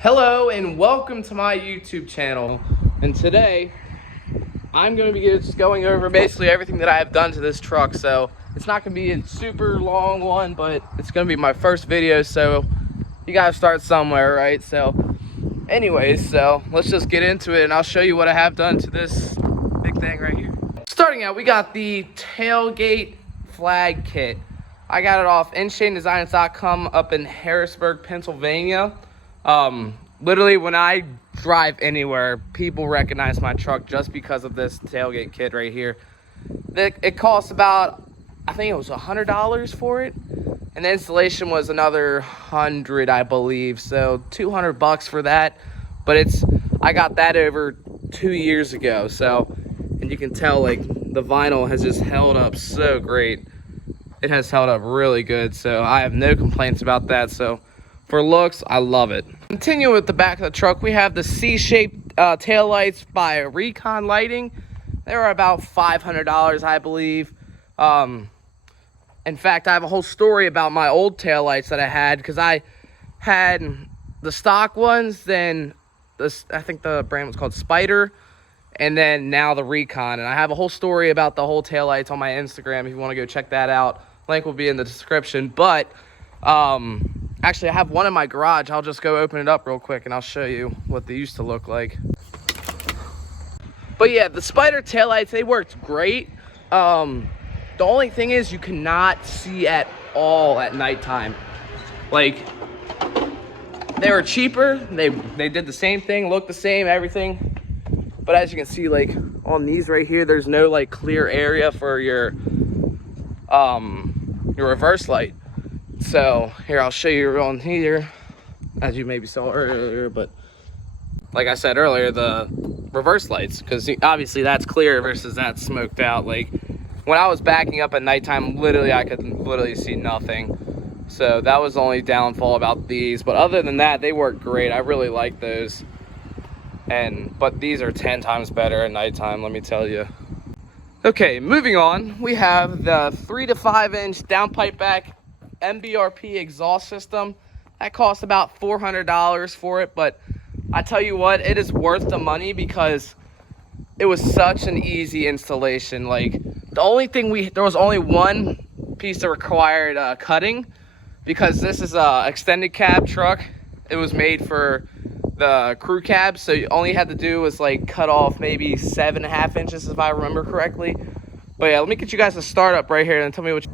Hello and welcome to my YouTube channel, and today I'm going to be just going over basically everything that I have done to this truck. So it's not going to be a super long one, but it's going to be my first video, so you got to start somewhere, right? So anyways, so let's just get into it and I'll show you what I have done to this big thing right here. Starting out, we got the tailgate flag kit. I got it off InShaneDesigns.com up in Harrisburg, Pennsylvania. Literally when I drive anywhere, people recognize my truck just because of this tailgate kit right here. It costs about, I think it was $100 for it, and the installation was another $100, I believe, so $200 for that. But I got that over 2 years ago, so, and you can tell like the vinyl has just held up so great. It has held up really good, so I have no complaints about that. So for looks, I love it. Continue with the back of the truck, we have the C-shaped taillights by Recon Lighting. They were about $500, I believe. In fact, I have a whole story about my old taillights that I had, because I had the stock ones, then I think the brand was called Spider, and then now the Recon. And I have a whole story about the whole taillights on my Instagram if you want to go check that out. Link will be in the description. But actually, I have one in my garage. I'll just go open it up real quick and I'll show you what they used to look like. But yeah, the Spider taillights, they worked great. The only thing is you cannot see at all at nighttime. Like, they were cheaper. They did the same thing, looked the same, everything. But as you can see, like on these right here, there's no like clear area for your reverse light. So here, I'll show you on here, as you maybe saw earlier. But like I said earlier, the reverse lights, because obviously that's clear versus that's smoked out. Like when I was backing up at nighttime, literally I could literally see nothing. So that was the only downfall about these. But other than that, they work great. I really like those. But these are 10 times better at nighttime, let me tell you. Okay, moving on, we have the 3 to 5 inch downpipe back MBRP exhaust system. That costs about $400 for it, but I tell you what, it is worth the money because it was such an easy installation. Like the only thing there was only one piece that required cutting, because this is a extended cab truck. It was made for the crew cab, so you only had to do was like cut off maybe 7.5 inches if I remember correctly. But yeah, let me get you guys a startup right here and tell me what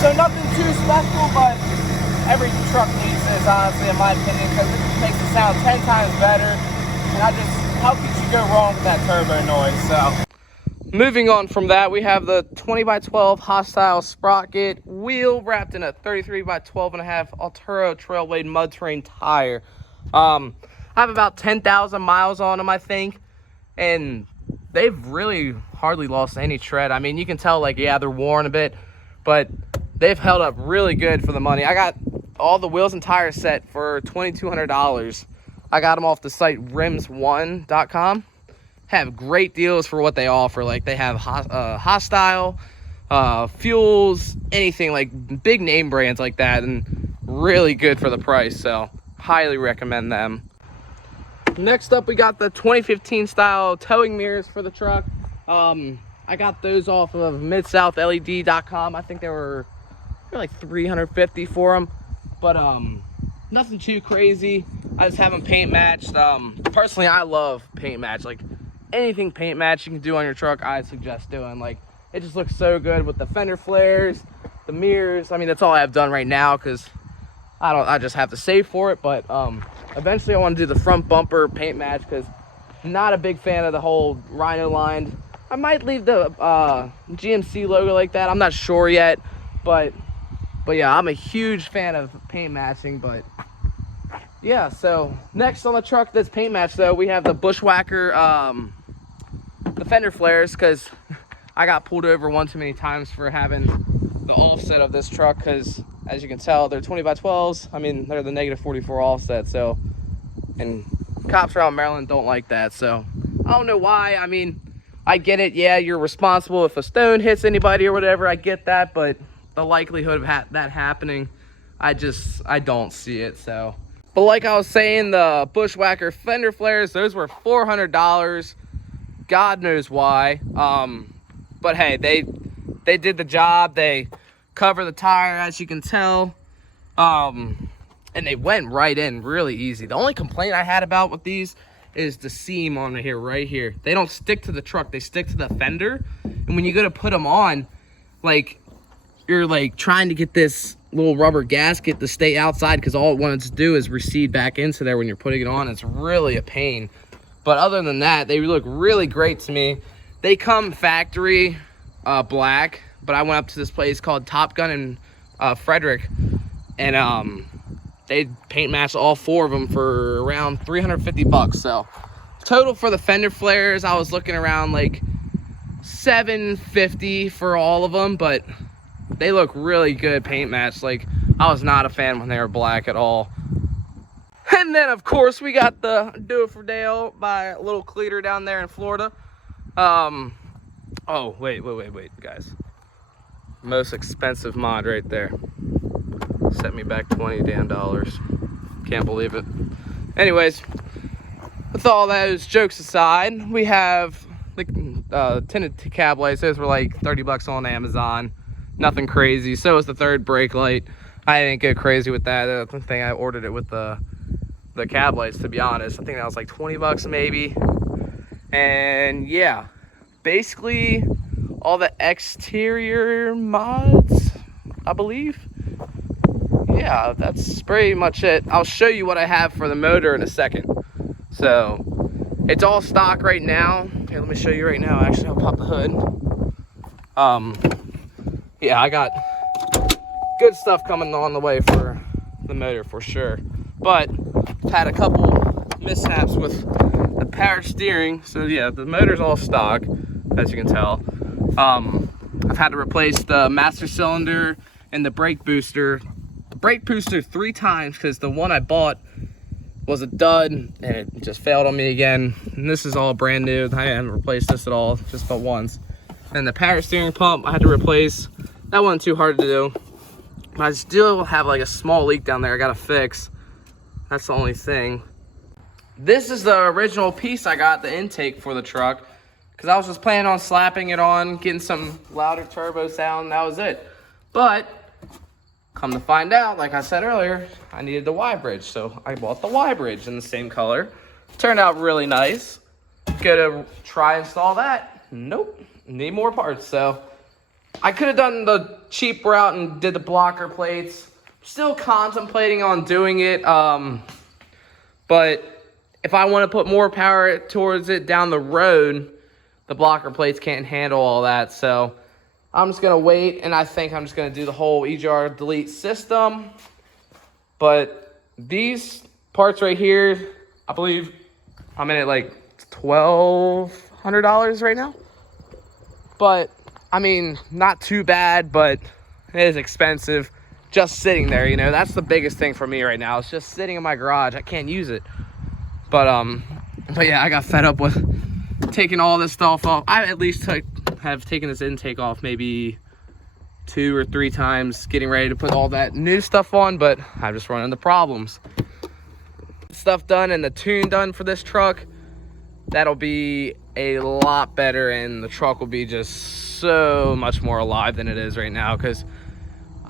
So nothing too special, but every truck needs this, honestly, in my opinion, because it makes it sound 10 times better. And how could you go wrong with that turbo noise? So moving on from that, we have the 20x12 Hostile sprocket wheel wrapped in a 33x12.5 Alturo Trailblade mud terrain tire. I have about 10,000 miles on them, I think, and they've really hardly lost any tread. I mean, you can tell, like, yeah, they're worn a bit, but they've held up really good for the money. I got all the wheels and tires set for $2,200. I got them off the site rims1.com. Have great deals for what they offer. Like they have Hostile, Fuels, anything, like big name brands like that, and really good for the price. So highly recommend them. Next up, we got the 2015 style towing mirrors for the truck. I got those off of MidSouthLED.com. I think they were like $350 for them, but nothing too crazy. I just have them paint matched. Personally, I love paint match. Like anything paint match you can do on your truck, I suggest doing. Like it just looks so good with the fender flares, the mirrors. I mean, that's all I have done right now because I just have to save for it. But eventually, I want to do the front bumper paint match because I'm not a big fan of the whole rhino lined I might leave the GMC logo like that. I'm not sure yet, but yeah, I'm a huge fan of paint matching. But yeah, so next on the truck that's paint matched though, we have the Bushwhacker, the fender flares, because I got pulled over one too many times for having the offset of this truck, because as you can tell, they're 20 by 12s. I mean, they're the -44 offset, so, and cops around Maryland don't like that, so I don't know why. I mean, I get it, yeah, you're responsible if a stone hits anybody or whatever, I get that, but the likelihood of that happening, I don't see it. So, but like I was saying, the Bushwhacker fender flares, those were $400. God knows why. But hey, they did the job. They cover the tire, as you can tell, and they went right in really easy. The only complaint I had about with these is the seam on here, right here. They don't stick to the truck, they stick to the fender, and when you go to put them on, like, you're like trying to get this little rubber gasket to stay outside, because all it wanted to do is recede back into there when you're putting it on. It's really a pain. But other than that, they look really great to me. They come factory black, but I went up to this place called Top Gun in Frederick, and they paint matched all 4 of them for around 350 bucks. So total for the fender flares, I was looking around like 750 for all of them, but they look really good paint matched. Like, I was not a fan when they were black at all. And then of course we got the Do It For Dale by Little Cleater down there in Florida. Oh, wait, guys. Most expensive mod right there. Set me back $20 damn. Can't believe it. Anyways, with all those jokes aside, we have the tinted cab lights. Those were like 30 bucks on Amazon. Nothing crazy. So is the third brake light. I didn't get crazy with that. The thing I ordered it with the cab lights, to be honest. I think that was like 20 bucks maybe. And yeah, basically all the exterior mods, I believe. Yeah, that's pretty much it. I'll show you what I have for the motor in a second. So it's all stock right now. Here, let me show you right now. Actually, I'll pop the hood. Yeah, I got good stuff coming on the way for the motor for sure. But I've had a couple mishaps with the power steering. So yeah, the motor's all stock, as you can tell. I've had to replace the master cylinder and the brake booster. The brake booster 3 times, because the one I bought was a dud and it just failed on me again. And this is all brand new. I haven't replaced this at all, just but once. And the power steering pump I had to replace. That wasn't too hard to do. I still have like a small leak down there I gotta fix. That's the only thing. This is the original piece I got, the intake for the truck, because I was just planning on slapping it on, getting some louder turbo sound, that was it. But come to find out, like I said earlier, I needed the Y bridge, so I bought the Y bridge in the same color. Turned out really nice. Gonna try install that. Nope, need more parts. So I could have done the cheap route and did the blocker plates. Still contemplating on doing it, but if I want to put more power towards it down the road, the blocker plates can't handle all that. So I'm just gonna wait, and I think I'm just gonna do the whole EGR delete system. But these parts right here, I believe I'm in at like $1,200 right now. But I mean, not too bad, but it is expensive just sitting there, you know. That's the biggest thing for me right now. It's just sitting in my garage. I can't use it. But yeah, I got fed up with taking all this stuff off. I at least have taken this intake off maybe 2 or 3 times, getting ready to put all that new stuff on, but I've just run into problems. Stuff done and the tune done for this truck, that'll be a lot better, and the truck will be just so much more alive than it is right now. Because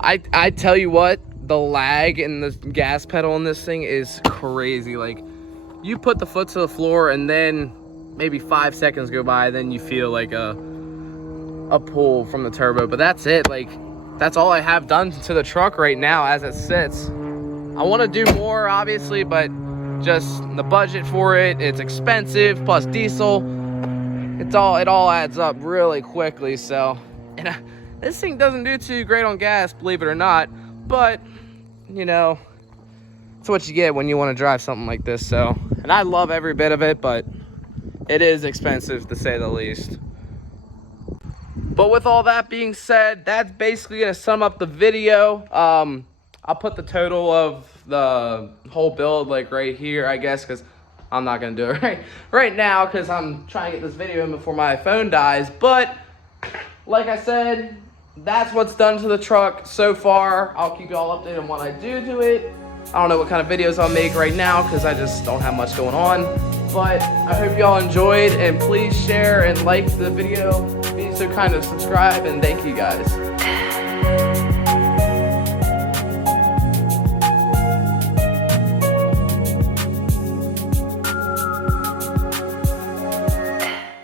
I tell you what, the lag in the gas pedal in this thing is crazy. Like, you put the foot to the floor and then maybe 5 seconds go by, then you feel like a pull from the turbo, but that's it. Like, that's all I have done to the truck right now as it sits. I want to do more, obviously, but just the budget for it, it's expensive, plus diesel. it all adds up really quickly. So, and this thing doesn't do too great on gas, believe it or not, but you know, it's what you get when you want to drive something like this. So, and I love every bit of it, but it is expensive to say the least. But with all that being said, that's basically gonna sum up the video. I'll put the total of the whole build like right here, I guess, because I'm not gonna do it right now because I'm trying to get this video in before my phone dies. But like I said, that's what's done to the truck so far. I'll keep you all updated on what I do to it. I don't know what kind of videos I'll make right now because I just don't have much going on. But I hope you all enjoyed, and please share and like the video. Be so kind to subscribe, and thank you guys.